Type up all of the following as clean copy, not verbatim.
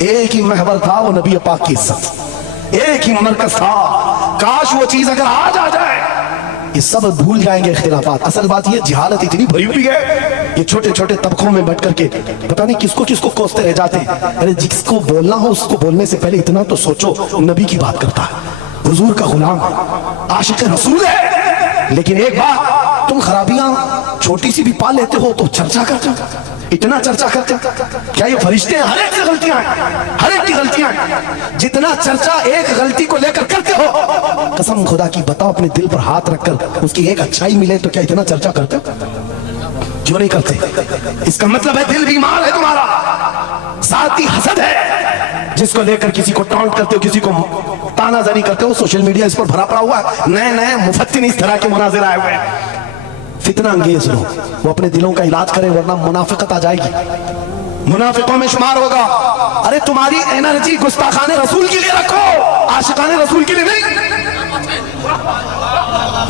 एक ही महवर था, वो नबी पाक की इज्जत, एक ही मरकज था। काश वो चीज अगर आज आ जाए, ये सब भूल जाएंगे इख्तिलाफात। असल बात ये जहालत इतनी भरी हुई है, ये छोटे छोटे तबकों में बैठ करके पता नहीं किसको किसको कोसते रह जाते। अरे जिसको बोलना हो उसको बोलने से पहले इतना तो सोचो, नबी की बात करता है, हुजूर का गुलाम, आशिक रसूल है। लेकिन एक बात, तुम खराबियां छोटी सी भी पा लेते हो तो चर्चा करते हो, इतना चर्चा करते हो। क्या ये फरिश्ते हैं? हर एक की गलतियां हैं, हर एक की गलतियां हैं। जितना चर्चा एक गलती को लेकर करते हो, कसम खुदा की बताओ, अपने दिल पर हाथ रखकर उसकी एक अच्छाई मिले तो क्या इतना चर्चा करते हो? क्यों नहीं करते? इसका मतलब है दिल बीमार है तुम्हारा, साथ ही हसद है, जिसको लेकर किसी को टॉन्ट करते हो, किसी को तानाजानी करते हो। सोशल मीडिया इस पर भरा पड़ा हुआ है, नए नए मुफत्तिन इस तरह के मुनाजिर आए हुए हैं। फितना अंगेज लोग, वो अपने दिलों का इलाज करें, वरना मुनाफिकत आ जाएगी, मुनाफिकों में शुमार होगा। अरे तुम्हारी एनर्जी गुस्ताखाने रसूल के लिए रखो, आशिकाने रसूल के लिए नहीं।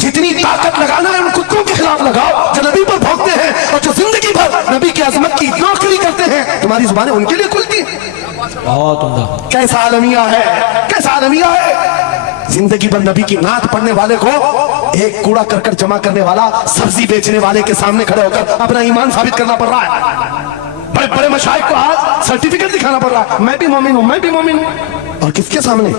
जितनी ताकत लगाना है उन कुत्तों के खिलाफ लगाओ जो नबी पर भौंकते हैं और जो जिंदगी भर नबी की अजमत की नौकरी करते हैं। तुम्हारी जुबानें उनके लिए खुलती हैं। बहुत उम्दा। कैसा आलमिया है, कैसा आलमिया है। जिंदगी भर नबी की नात पढ़ने वाले को एक कूड़ा करकट जमा करने वाला सब्जी बेचने वाले के सामने खड़े होकर अपना ईमान साबित करना पड़ रहा है। बड़े बड़े मशाइख को आज सर्टिफिकेट दिखाना पड़ रहा है, मैं भी मोमिन हूं, मैं भी मोमिन हूं। और किसके सामने?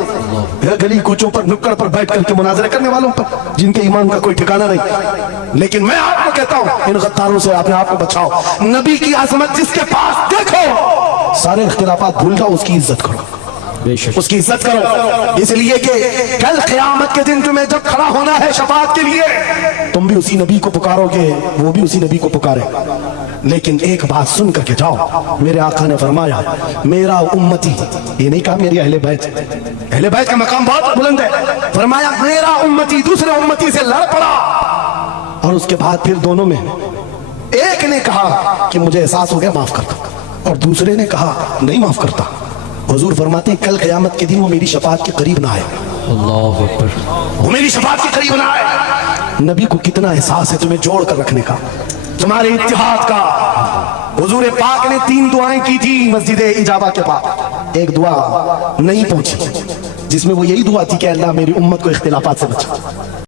गली कूचों पर, नुक्कड़ पर बैठ करके मुनाजरे करने वालों पर, जिनके ईमान का कोई ठिकाना नहीं। लेकिन मैं आपको कहता हूं, इन गद्दारों से अपने आप को बचाओ। नबी की आजमत जिसके पास देखो, सारे इख्तिलाफात भूल जाओ, उसकी इज्जत करो, उसकी इज्जत करो। इसलिए कि कल क़यामत के दिन तुम्हें जब खड़ा होना है शफाअत के लिए, तुम भी उसी नबी को पुकारोगे, वो भी उसी नबी को पुकारे। लेकिन एक बात सुन करके जाओ, मेरे आका ने फरमाया मेरा उम्मती, ये नहीं कहा मेरी अहले बैत, अहले बैत का मकाम बहुत बुलंद है। फरमाया मेरा उम्मती दूसरे उम्मती से लड़ पड़ा, और उसके बाद फिर दोनों में एक ने कहा कि मुझे एहसास हो गया, माफ कर दो, और दूसरे ने कहा नहीं माफ करता। हुजूर फरमाते हैं कल क़यामत के दिन वो मेरी शफाअत के करीब ना आए, अल्लाहु अकबर, वो मेरी शफाअत के करीब ना आए। नबी को कितना एहसास है तुम्हें जोड़ कर रखने का, तुम्हारे इत्तिहाद का। हुजूर पाक ने 3 दुआएं की थी मस्जिद इजाबा के पास, एक दुआ नहीं पहुंची जिसमें वो यही दुआ थी कि अल्लाह मेरी उम्मत को इख्तिलाफात से बचा।